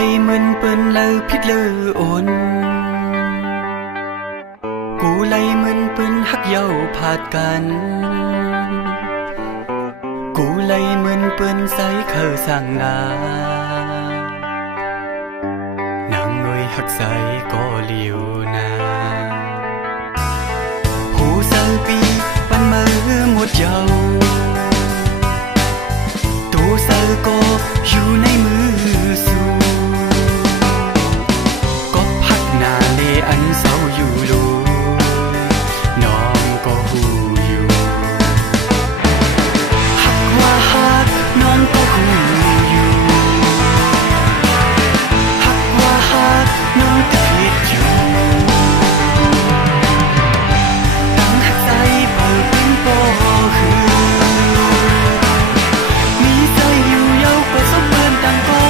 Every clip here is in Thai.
lay mơn pơn lơ phít lơ ônกูไลมึนปืนฮักเย้าผาดกันกูไลมึนปืนใส่เคอสั่งงานางงอยฮักใส่ก็เลียวนาหูเศร้าปีปันมือหมดเย้าตัวเศร้าก็อยู่ในมือสูก็พักหน้าเลอันเศร้าอยู่ลูน้องก็หูอยู่หักว่าหักน้องก็หูอยู่หักว่าหักน้องก็คิดอยู่ตั้งหักใจเปิดเป็นโปคือมีใจอยู่เย้าก็สมเปินตั้งก็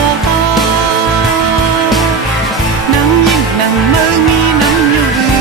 นั่งยิ้มนั่งเมื่อมีนั่งอยู่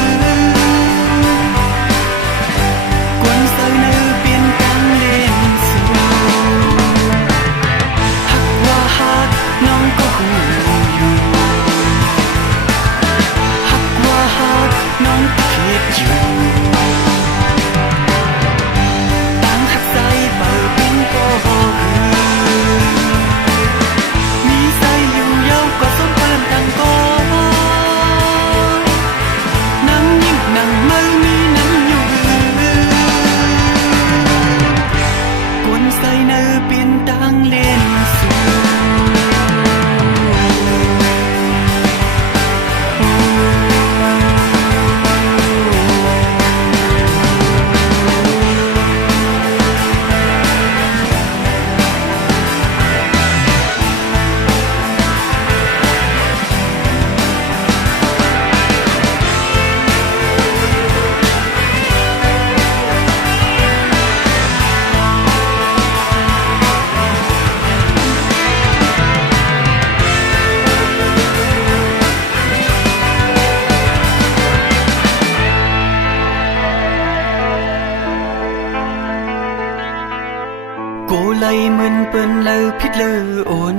กูไลมึนเปิ้นเลอพิดเลอโอน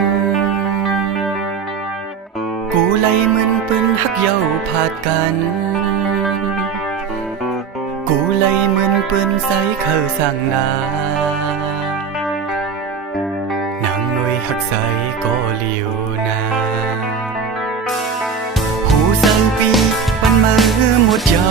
กูไลมึนเปิ้นฮักเย้าผาดกันกูไลมึนเปิ้นใส่เคอสั่งงานางงอยฮักใส่ก็เลียวนาหูเศร้าปีปันมือหมดเย้า